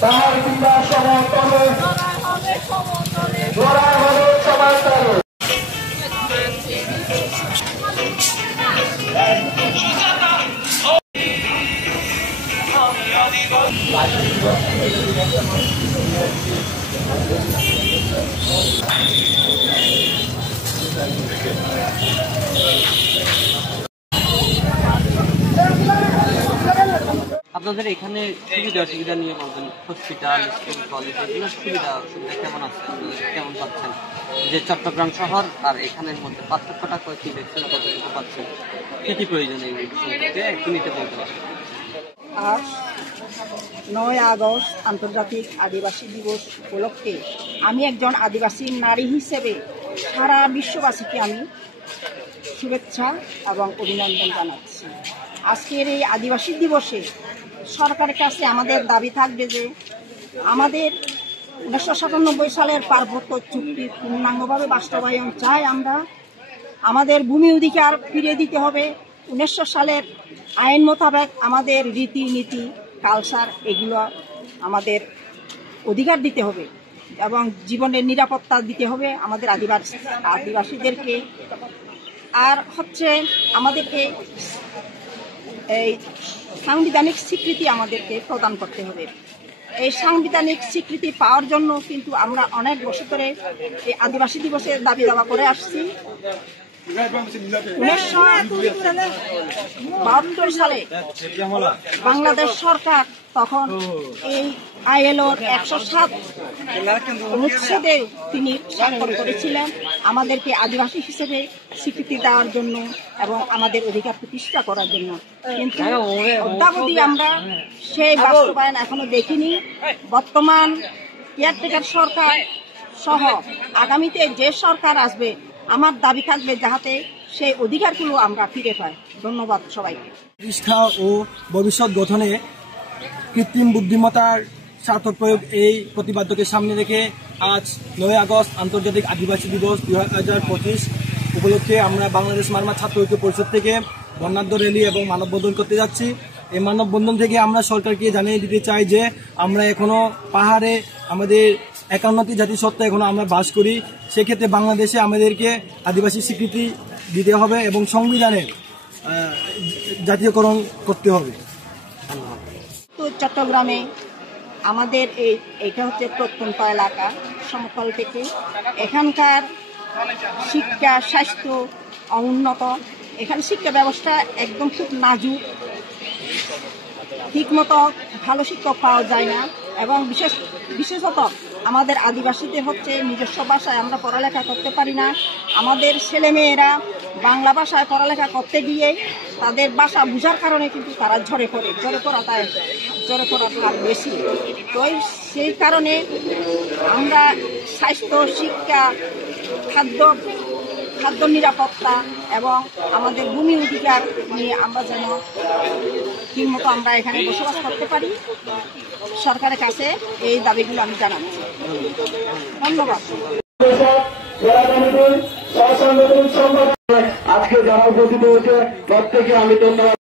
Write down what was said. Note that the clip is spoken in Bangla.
তাহার কিংবা সমতলে লড়াই হবে সমান্তরে। আপনাদের এখানে সুবিধা নিয়ে বলবেন, হসপিটাল, স্কুল, কলেজ, এগুলো সুবিধা কেমন আছে, কেমন পাচ্ছেন? যে চট্টগ্রাম শহর আর এখানের মধ্যে পার্থক্যটা কি দেখছেন, কতটুকু পাচ্ছেন, কি কি প্রয়োজন এই সম্পর্কে একটু নিতে বলতে পারেন। আজ 9 আগস্ট আন্তর্জাতিক আদিবাসী দিবস উপলক্ষে আমি একজন আদিবাসী নারী হিসেবে সারা বিশ্ববাসীকে আমি শুভেচ্ছা এবং অভিনন্দন জানাচ্ছি। আজকের এই আদিবাসী দিবসে সরকারের কাছে আমাদের দাবি থাকবে যে আমাদের 1997 সালের পার্বত্য চুক্তি পূর্ণাঙ্গভাবে বাস্তবায়ন চাই আমরা। আমাদের ভূমি অধিকার ফিরিয়ে দিতে হবে। 1900 সালের আইন মোতাবেক আমাদের রীতিনীতি, কালচার এগুলো আমাদের অধিকার দিতে হবে এবং জীবনের নিরাপত্তা দিতে হবে আমাদের আদিবাসীদেরকে। আর হচ্ছে আমাদেরকে এই সাংবিধানিক স্বীকৃতি আমাদেরকে প্রদান করতে হবে। এই সাংবিধানিক স্বীকৃতি পাওয়ার জন্য কিন্তু আমরা অনেক বছর ধরে এই আদিবাসী দিবসের দাবি দাওয়া করে আসছি। 1972 সালে বাংলাদেশ সরকার তখন এই ILOর 107 অনুচ্ছেদে তিনি স্বাক্ষর করেছিলেন আমাদেরকে আদিবাসী হিসেবে স্বীকৃতি দেওয়ার জন্য এবং আমাদের অধিকার প্রতিষ্ঠা করার জন্য। কিন্তু অদ্যাবধি আমরা সেই বাস্তবায়ন এখনো দেখিনি। বর্তমান কেয়ারটেকার সরকার সহ আগামীতে যে সরকার আসবে আমার দাবি থাকবে যাতে সেই অধিকারগুলো আমরা ফিরে পাই। ধন্যবাদ সবাইকে। প্রতিষ্ঠা ও ভবিষ্যৎ গঠনে কৃত্রিম বুদ্ধিমত্তার সার্থক প্রয়োগ এই প্রতিপাদ্যকে সামনে রেখে আজ 9 আগস্ট আন্তর্জাতিক আদিবাসী দিবস 2025 উপলক্ষে আমরা বাংলাদেশ মারমা ছাত্র ঐক্য পরিষদ থেকে বর্ণাঢ্য র্যালি এবং মানববন্ধন করতে যাচ্ছি। এই মানববন্ধন থেকে আমরা সরকারকে জানিয়ে দিতে চাই যে আমরা এখনো পাহাড়ে আমাদের 51টি জাতিসত্তা এখনো আমরা বাস করি। সেক্ষেত্রে বাংলাদেশে আমাদেরকে আদিবাসী স্বীকৃতি দিতে হবে এবং সংবিধানে জাতীয়করণ করতে হবে। তো চট্টগ্রামে আমাদের এইটা হচ্ছে প্রত্যন্ত এলাকা, সমতল থেকে এখানকার শিক্ষা স্বাস্থ্য অনুন্নত। এখানে শিক্ষা ব্যবস্থা একদম খুব নাজুক, ঠিকমতো ভালো শিক্ষক পাওয়া যায় না এবং বিশেষত আমাদের আদিবাসীদের হচ্ছে নিজস্ব ভাষায় আমরা পড়ালেখা করতে পারি না। আমাদের ছেলেমেয়েরা বাংলা ভাষায় পড়ালেখা করতে গিয়ে তাদের ভাষা বোঝার কারণে কিন্তু তারা ঝরে পড়ার হার বেশি। তো সেই কারণে আমরা স্বাস্থ্য, শিক্ষা, খাদ্য নিরাপত্তা এবং আমাদের ভূমি অধিকার নিয়ে আমরা যেন ঠিকমতো আমরা এখানে বসবাস করতে পারি, সরকারের কাছে এই দাবিগুলো আমি জানাচ্ছি। ধন্যবাদ। আজকে জনপ্রতিনিধি হচ্ছে প্রত্যেকে আমি ধন্যবাদ।